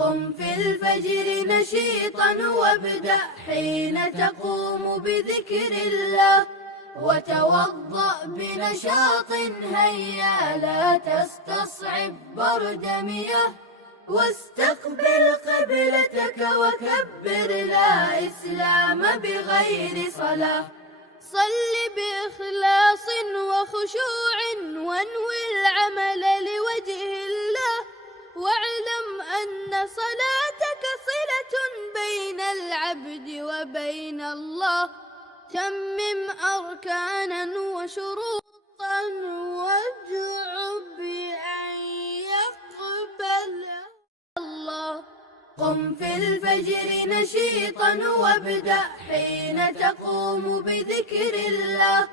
قم في الفجر نشيطا وابدأ حين تقوم بذكر الله، وتوضأ بنشاط هيا لا تستصعب برد مياه، واستقبل قبلتك وكبر لا إسلام بغير صلاة. صل بإخلاص وخشوع وانوي العمل لوجه الله، واعلم أن صلاتك صلة بين العبد وبين الله. تمم أركانا وشروطا وادع بأن يقبل الله. قم في الفجر نشيطا وابدأ حين تقوم بذكر الله،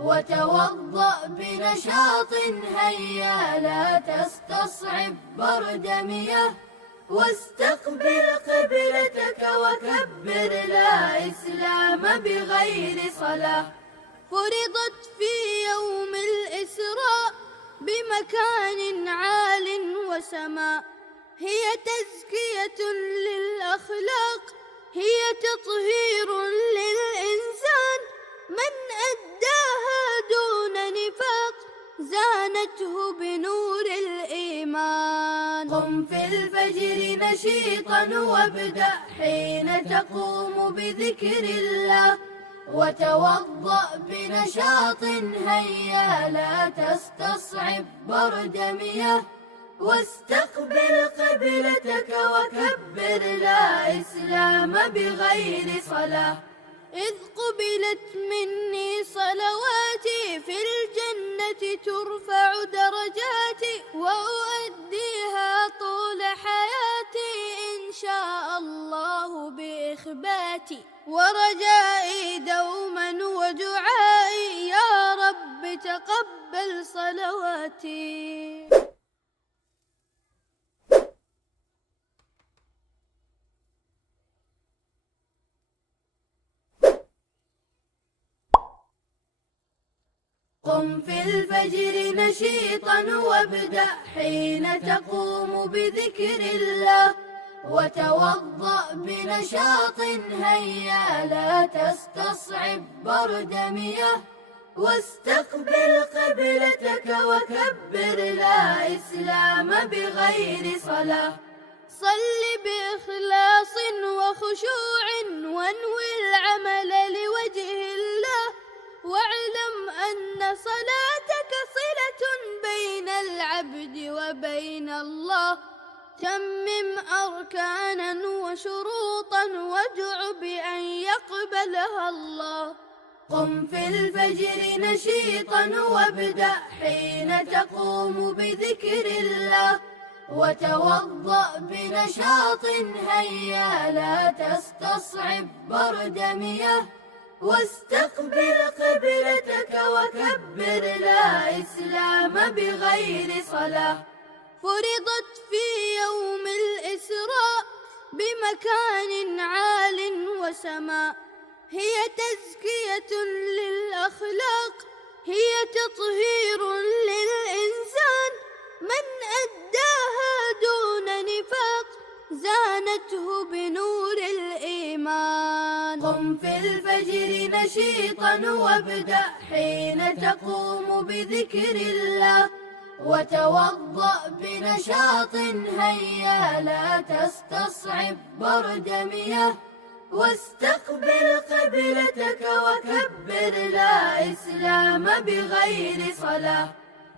وتوضأ بنشاط هيا لا تستصعب برد مياه، واستقبل قبلتك وكبر لا إسلام بغير صلاة. فرضت في يوم الإسراء بمكان عال وسماء، هي تزكية للأخلاق، هي تطهير للإنسان، من أداها دون نفاق زانته بنور الإيمان. قم في الفجر نشيطا وابدأ حين تقوم بذكر الله، وتوضأ بنشاط هيا لا تستصعب برد مياه، واستقبل قبلتك وكبر لا إسلام بغير صلاة. إذ قبلت مني صلواتي في الجنة ترفع درجاتي، وأؤديها طول حياتي إن شاء الله بإخباتي، ورجائي دوما ودعائي يا رب تقبل صلواتي. قم في الفجر نشيطا وابدأ حين تقوم بذكر الله، وتوضأ بنشاط هيا لا تستصعب برد مياه، واستقبل قبلتك وكبر لا إسلام بغير صلاة. صل بإخلاص وخشوع وانوي العمل لوجه الله، واعلم أن صلاتك صلة بين العبد وبين الله. تمم أركانا وشروطا وادع بأن يقبلها الله. قم في الفجر نشيطا وابدأ حين تقوم بذكر الله، وتوضأ بنشاط هيا لا تستصعب برد مياه، واستقبل قبلتك وكبر لا إسلام بغير صلاة. فرضت في يوم الإسراء بمكان عال وسماء، هي تزكية للأخلاق، هي تطهير للإنسان، من أداها دون نفاق زانته بنور الإيمان. قم في الفجر نشيطا وابدأ حين تقوم بذكر الله، وتوضأ بنشاط هيا لا تستصعب برد مياه، واستقبل قبلتك وكبر لا إسلام بغير صلاة.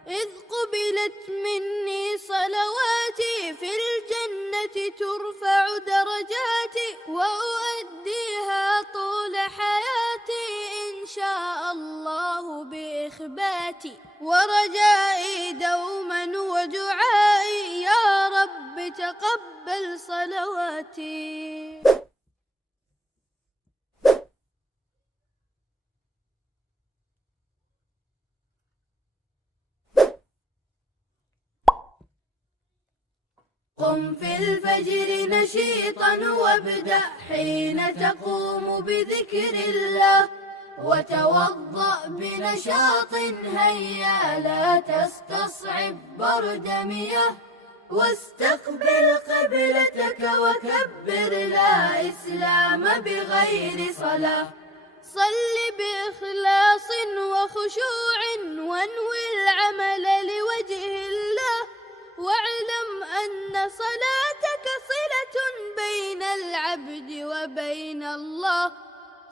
إذ قبلت مني صلواتي في الجنة ترفع درجاتي، وأؤديها طول حياتي إن شاء الله بإخباتي، ورجائي دوما ودعائي يا رب تقبل صلواتي. قم في الفجر نشيطا وابدأ حين تقوم بذكر الله، وتوضأ بنشاط هيا لا تستصعب برد مياه، واستقبل قبلتك وكبر لا إسلام بغير صلاة. صل بإخلاص وخشوع وانوي العمل لوجه الله، واعلم أن صلاتك صلة بين العبد وبين الله.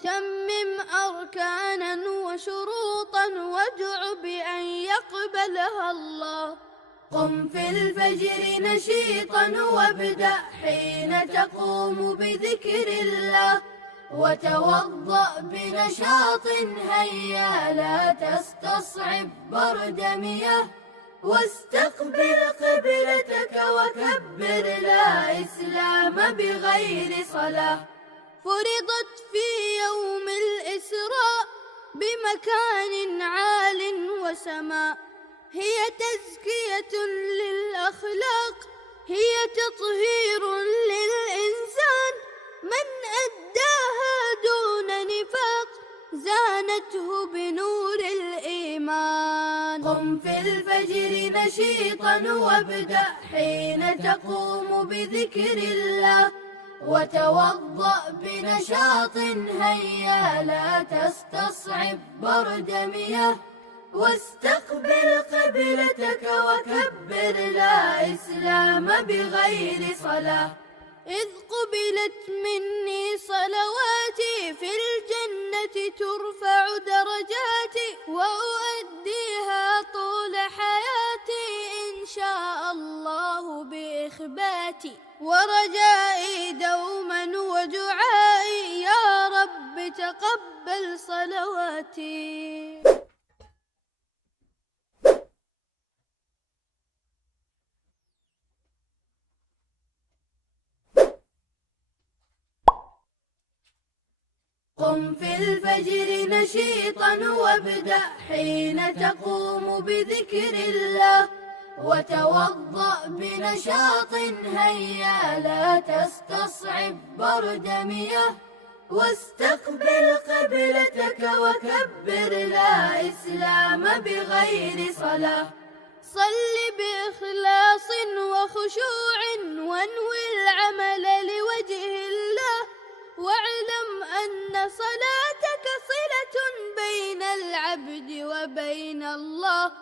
تمم أركانا وشروطا وادع بأن يقبلها الله. قم في الفجر نشيطا وابدأ حين تقوم بذكر الله، وتوضأ بنشاط هيا لا تستصعب برد مياه. واستقبل قبلتك وكبر لا إسلام بغير صلاة. فرضت في يوم الإسراء بمكان عال وسماء، هي تزكية للأخلاق، هي تطهير للإنسان، من أداها دون نفاق زانته بنور الإيمان. قم في الفجر نشيطا وابدأ حين تقوم بذكر الله، وتوضأ بنشاط هيا لا تستصعب برد مياه. واستقبل قبلتك وكبر لا إسلام بغير صلاة. إذ قبلت مني صلواتي في الجنة ترفع درجاتي، وأؤديها طول حياتي إن شاء الله بإخباتي. ورجائي دوما ودعائي يا رب تقبل صلواتي. قم في الفجر نشيطا وابدأ حين تقوم بذكر الله، وتوضأ بنشاط هيا لا تستصعب برد مياه. واستقبل قبلتك وكبر لا إسلام بغير صلاة. صل بإخلاص وخشوع وانوي العمل لوجه الله، واعلم أن صلاتك صلة بين العبد وبين الله.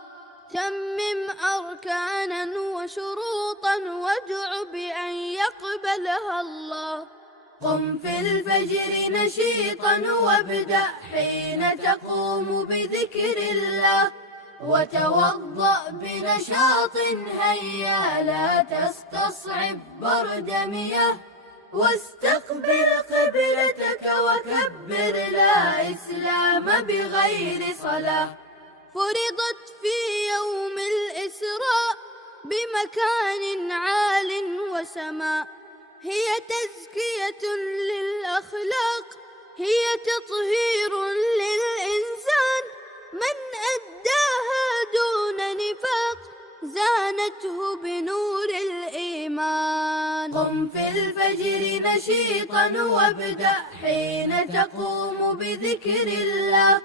تمم أركانا وشروطا وادع بأن يقبلها الله. قم في الفجر نشيطا وابدأ حين تقوم بذكر الله، وتوضأ بنشاط هيا لا تستصعب برد مياه. واستقبل قبلتك وكبر لا إسلام بغير صلاة. فرضت في يوم الإسراء بمكان عال وسماء، هي تزكية للأخلاق، هي تطهير للإنسان، من أداها دون نفاق زانته بنور الإيمان. قم في الفجر نشيطا وابدأ حين تقوم بذكر الله،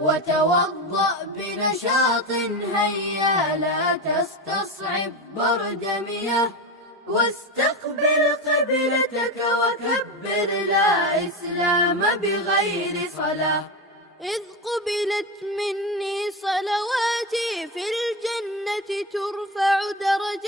وتوضأ بنشاط هيا لا تستصعب برد مياه. واستقبل قبلتك وكبر لا إسلام بغير صلاة. إذ قبلت مني صلواتي في الجنة ترفع درجاتي،